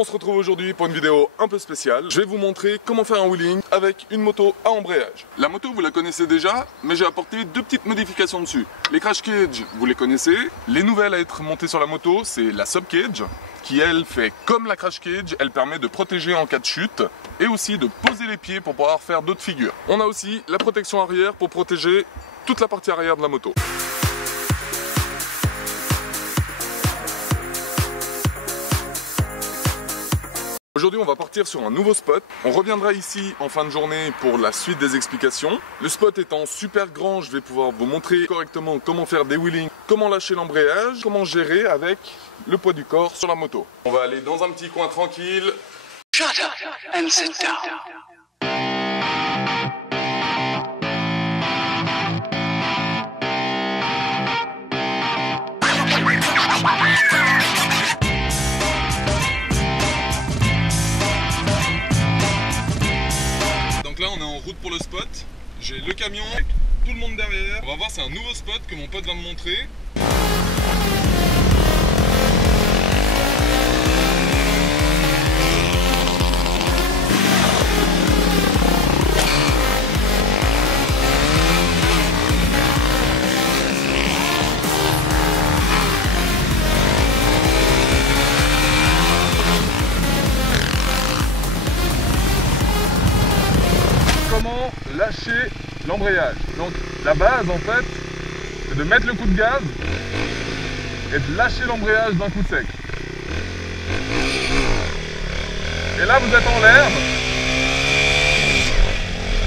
On se retrouve aujourd'hui pour une vidéo un peu spéciale. Je vais vous montrer comment faire un wheeling avec une moto à embrayage. La moto vous la connaissez déjà, mais j'ai apporté deux petites modifications dessus. Les crash cage, vous les connaissez. Les nouvelles à être montées sur la moto, c'est la sub cage, qui elle fait comme la crash cage, elle permet de protéger en cas de chute et aussi de poser les pieds pour pouvoir faire d'autres figures. On a aussi la protection arrière pour protéger toute la partie arrière de la moto. Aujourd'hui, on va partir sur un nouveau spot. On reviendra ici en fin de journée pour la suite des explications. Le spot étant super grand, je vais pouvoir vous montrer correctement comment faire des wheelings, comment lâcher l'embrayage, comment gérer avec le poids du corps sur la moto. On va aller dans un petit coin tranquille. Shut up and sit down. Donc là, on est en route pour le spot. J'ai le camion avec tout le monde derrière. On va voir, c'est un nouveau spot que mon pote va me montrer. Comment lâcher l'embrayage. Donc la base en fait, c'est de mettre le coup de gaz et de lâcher l'embrayage d'un coup sec. Et là vous êtes en l'air,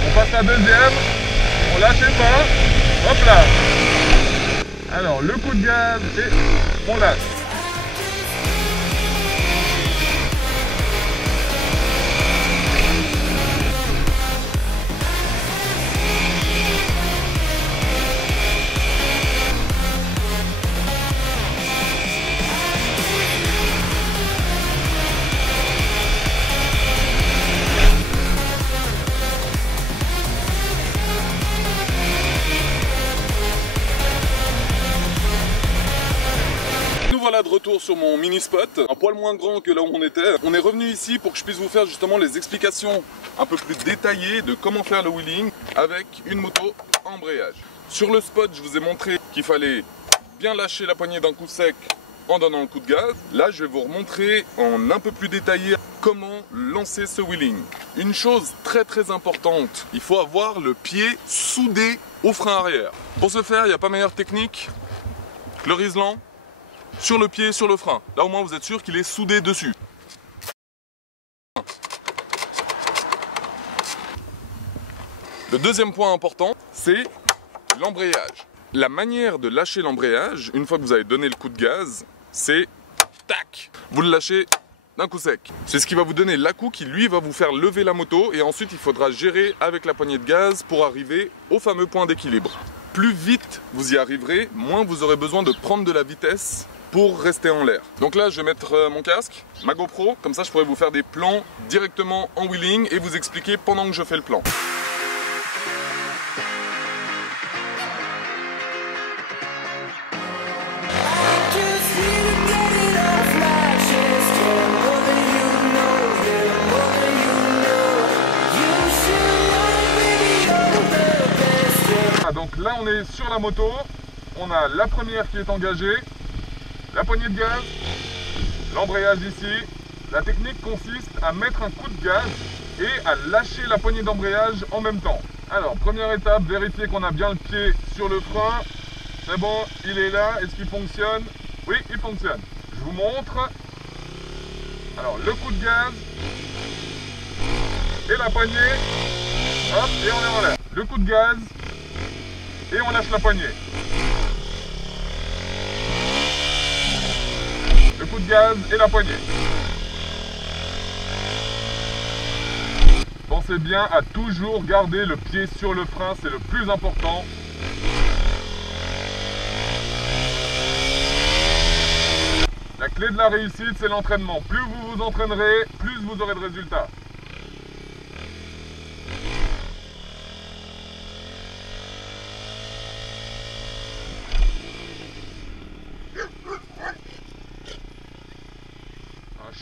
on passe la deuxième, on lâche les pas, hop là. Alors le coup de gaz et on lâche. Voilà de retour sur mon mini spot, un poil moins grand que là où on était. On est revenu ici pour que je puisse vous faire justement les explications un peu plus détaillées de comment faire le wheeling avec une moto à embrayage. Sur le spot, je vous ai montré qu'il fallait bien lâcher la poignée d'un coup sec en donnant un coup de gaz. Là, je vais vous remontrer en un peu plus détaillé comment lancer ce wheeling. Une chose très importante, il faut avoir le pied soudé au frein arrière. Pour ce faire, il n'y a pas meilleure technique que le Riesland. Sur le pied, sur le frein. Là au moins vous êtes sûr qu'il est soudé dessus. Le deuxième point important, c'est l'embrayage. La manière de lâcher l'embrayage, une fois que vous avez donné le coup de gaz, c'est tac. Vous le lâchez d'un coup sec. C'est ce qui va vous donner l'à-coup qui lui va vous faire lever la moto et ensuite il faudra gérer avec la poignée de gaz pour arriver au fameux point d'équilibre. Plus vite vous y arriverez, moins vous aurez besoin de prendre de la vitesse pour rester en l'air. Donc là je vais mettre mon casque, ma GoPro, comme ça je pourrai vous faire des plans directement en wheeling et vous expliquer pendant que je fais le plan. Donc là on est sur la moto, on a la première qui est engagée, la poignée de gaz, l'embrayage ici. La technique consiste à mettre un coup de gaz et à lâcher la poignée d'embrayage en même temps. Alors première étape, vérifier qu'on a bien le pied sur le frein. C'est bon, il est là, est-ce qu'il fonctionne? Oui, il fonctionne. Je vous montre. Alors le coup de gaz et la poignée, hop, et on est en l'air. Le coup de gaz et on lâche la poignée. Le coup de gaz et la poignée. Pensez bien à toujours garder le pied sur le frein, c'est le plus important. La clé de la réussite, c'est l'entraînement. Plus vous vous entraînerez, plus vous aurez de résultats.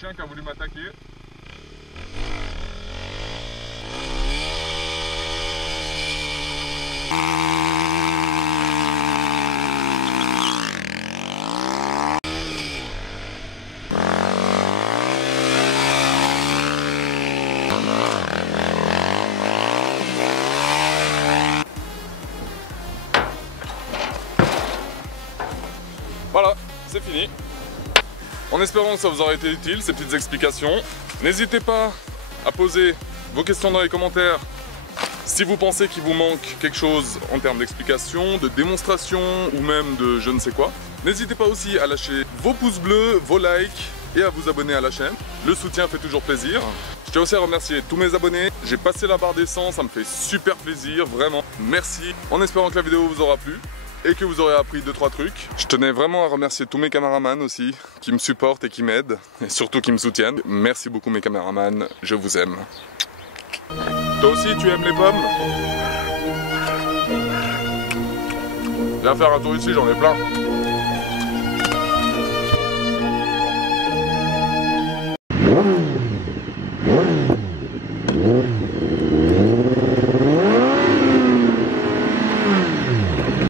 chien qui a voulu m'attaquer. Voilà, c'est fini. En espérant que ça vous aura été utile, ces petites explications. N'hésitez pas à poser vos questions dans les commentaires si vous pensez qu'il vous manque quelque chose en termes d'explication, de démonstration ou même de je ne sais quoi. N'hésitez pas aussi à lâcher vos pouces bleus, vos likes et à vous abonner à la chaîne. Le soutien fait toujours plaisir. Je tiens aussi à remercier tous mes abonnés. J'ai passé la barre des 100, ça me fait super plaisir, vraiment. Merci. En espérant que la vidéo vous aura plu et que vous aurez appris 2-3 trucs. Je tenais vraiment à remercier tous mes caméramans aussi, qui me supportent et qui m'aident, et surtout qui me soutiennent. Merci beaucoup mes caméramans, je vous aime. Toi aussi tu aimes les pommes? Viens faire un tour ici, j'en ai plein.